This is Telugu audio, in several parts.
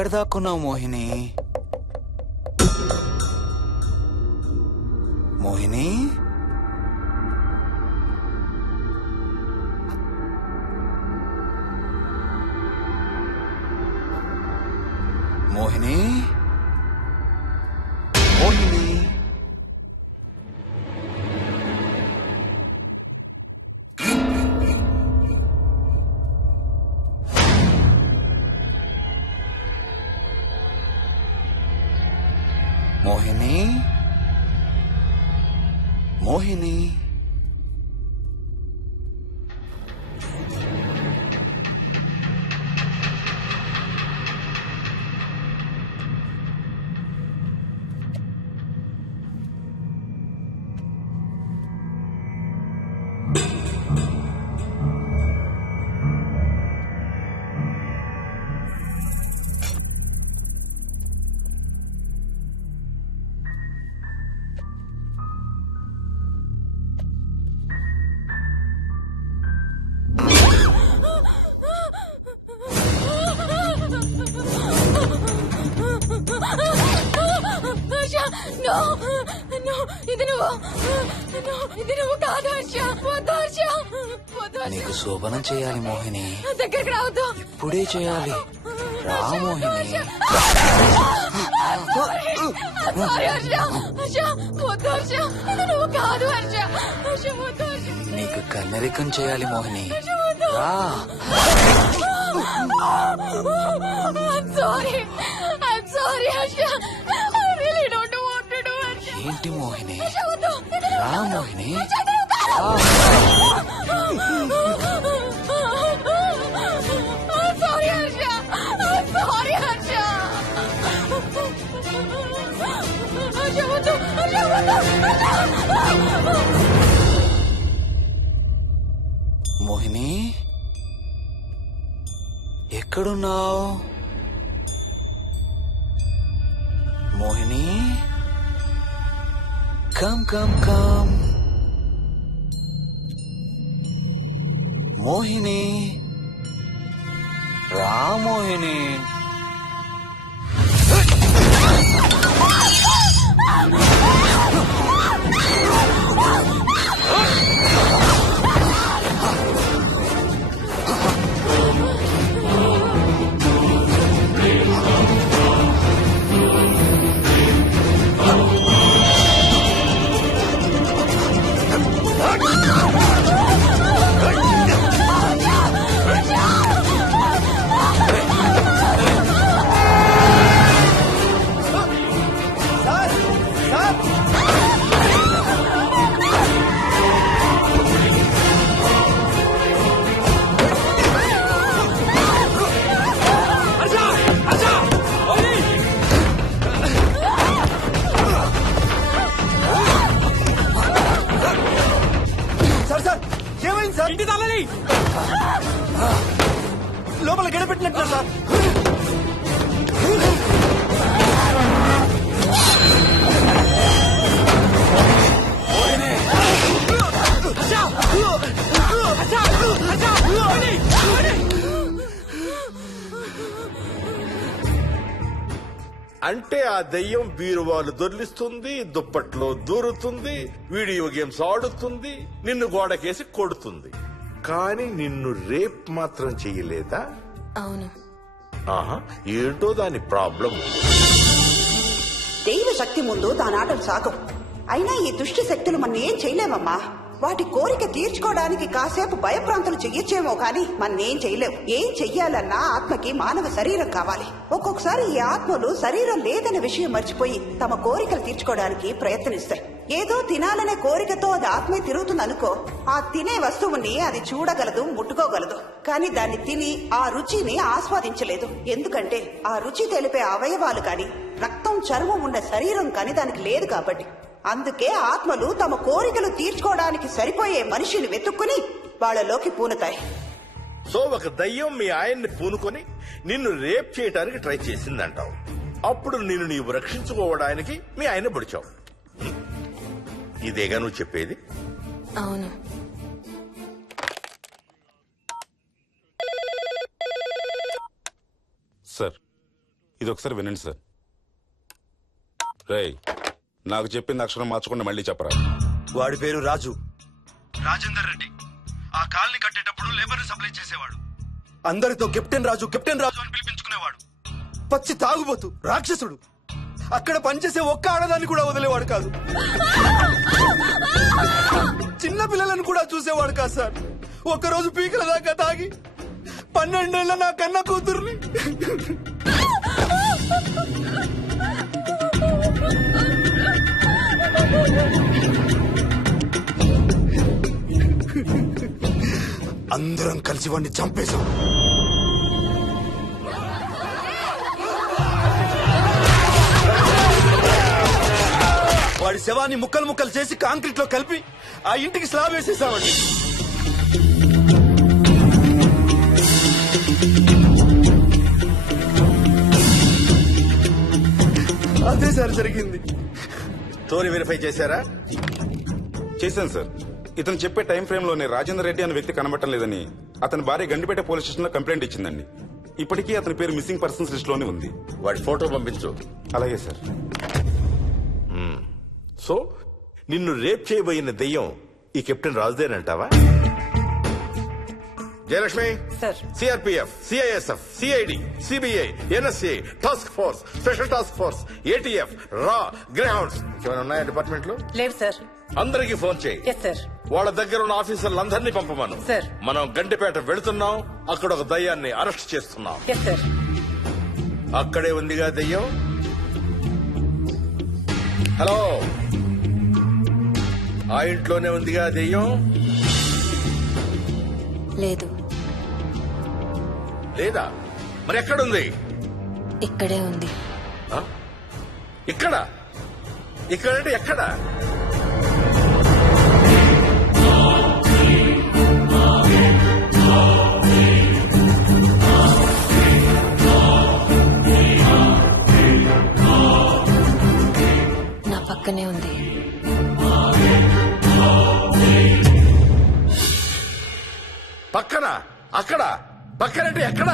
ఎక్కడ దాక్కున్నావు మోహిని? మోహిని, మోహిని, మోహిని. మోహిని, మోహిని. నీకు శోభనం చేయాలి మోహిని. దగ్గరికి రావద్దు. ఇప్పుడే చేయాలి. రా మోహిని. నీకు కన్నరికం చేయాలి మోహిని. రా. ఏంటి మోహిని? రా మోహిని. మోహిని, ఎక్కడున్నావు Mohini? Come come come Mohini. రా మోహిని. లోపల గడపెట్టినట్టు సార్. అంటే ఆ దెయ్యం బీరువాలు దొర్లిస్తుంది, దుప్పట్లో దూరుతుంది, వీడియో గేమ్స్ ఆడుతుంది, నిన్ను గోడకేసి కొడుతుంది. కానీ నిన్ను రేప్ మాత్రం చెయ్యలేదా? అవును. ఆహా, ఏంటో దాని ప్రాబ్లం. దైవ శక్తి ముందు దానాటలు సాగం. అయినా ఈ దుష్ట శక్తులు మన ఏం చేయలేమమ్మా. వాటి కోరిక తీర్చుకోవడానికి కాసేపు భయప్రాంతులు చెయ్యొచ్చేమో కానీ మన్నేం చేయలేవు. ఏం చెయ్యాలన్నా ఆత్మకి మానవ శరీరం కావాలి. ఒక్కొక్కసారి ఈ ఆత్మలు శరీరం లేదనే విషయం మర్చిపోయి తమ కోరికలు తీర్చుకోవడానికి ప్రయత్నిస్తాయి. ఏదో తినాలనే కోరికతో అది ఆత్మే తిరుగుతుందనుకో, ఆ తినే వస్తువుని అది చూడగలదు, ముట్టుకోగలదు. కానీ దాన్ని తిని ఆ రుచిని ఆస్వాదించలేదు. ఎందుకంటే ఆ రుచి తెలిపే అవయవాలు కాని, రక్తం చర్మం ఉన్న శరీరం కాని దానికి లేదు కాబట్టి. అందుకే ఆత్మలు తమ కోరికలు తీర్చుకోవడానికి సరిపోయే మనిషిని వెతుక్కుని వాళ్ళలోకి పూనుతాయి. సో ఒక దయ్యం మీ ఆయన్ని పూనుకొని నిన్ను రేప్ చేయడానికి ట్రై చేసిందంటావు. అప్పుడు నిన్ను నీవు రక్షించుకోవడానికి మీ ఆయన పొడిచావు. ఇదేగా నువ్వు చెప్పేది? అవును. సార్, ఇది ఒకసారి వినండి సార్. రేయ్, నాకు చెప్పింది అక్షరం మార్చకుండా మళ్ళీ చెప్పరా. వాడి పేరు రాజు, రాజేందర్ రెడ్డి. ఆ కాలనీ కట్టేటప్పుడు లేబర్ సప్లై చేసేవాడు. అందరితో కెప్టెన్ రాజు అని పిలిపించుకునేవాడు. పచ్చి తాగుబోతు, రాక్షసుడు. అక్కడ పనిచేసే ఒక్క ఆడదాన్ని కూడా వదిలేవాడు కాదు. చిన్న పిల్లలను కూడా చూసేవాడు కాదు సార్. ఒక్కరోజు పీకల దాకా తాగి 12 ఏళ్ల నా కన్న కూతుర్ని అందరం కలిసి వాడిని చంపేశాం. వాడి శవాన్ని ముక్కలు ముక్కలు చేసి కాంక్రీట్ లో కలిపి ఆ ఇంటికి స్లాబ్ వేసేసామండి. అదే సార్ జరిగింది. స్టోరీ వెరిఫై చేశారా? చేశాను సార్. ఇతను చెప్పే టైం ఫ్రేమ్ లోనే రాజేందర్ రెడ్డి అనే వ్యక్తి కనబడటం లేదని అతని భార్య గండిపేట పోలీస్ స్టేషన్ లో కంప్లైంట్ ఇచ్చిందండి. ఇప్పటికీ అతని పేరు మిస్సింగ్ పర్సన్స్ లిస్ట్ లోనే ఉంది. వాడి ఫోటో పంపించు. అలాగే సార్. సో నిన్ను రేప్ చేయబోయిన దెయ్యం ఈ కెప్టెన్ రాజుదేనంటావా? Jayalakshmi, CRPF, CISF, CID, CBI, NSA, task force, special task force, ATF, రా, గ్రౌండ్స్ ఏమైనా ఉన్నాయా డిపార్ట్మెంట్ లో? లేవు సార్. అందరికీ ఫోన్ చేయి. Yes sir. వాళ్ళ దగ్గర ఉన్న ఆఫీసర్లందరినీ పంపమను. సార్. మనం గండిపేట వెళుతున్నాం. అక్కడ ఒక దయ్యాన్ని అరెస్ట్ చేస్తున్నాం. Yes sir. అక్కడే ఉందిగా దెయ్యం. హలో, ఆ ఇంట్లోనే ఉందిగా దెయ్యం? లేదు, లేదా? మరి ఎక్కడుంది? ఇక్కడే ఉంది. ఇక్కడ? ఇక్కడంటే ఎక్కడ? నా పక్కనే ఉంది. పక్కన? అక్కడ? పక్కనంటే ఎక్కడ?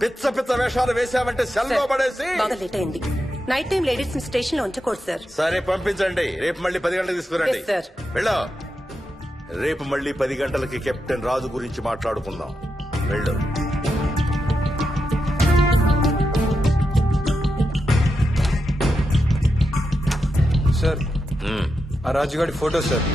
పిచ్చ పిచ్చ వేషాలు వేశామంటే సెల్లో పడేసి. బాగా లేట్ అయింది. నైట్ టైం లేడీస్ స్టేషన్ లో ఉంచకూడదు సార్. సరే పంపించండి. రేపు మళ్ళీ 10 గంటలకు తీసుకురండి. Yes, sir. వెళ్ళు. రేపు మళ్ళీ 10 గంటలకి కెప్టెన్ రాజు గురించి మాట్లాడుకుందాం. వెళ్ళు. సార్, ఆ రాజుగాడి ఫోటో సార్.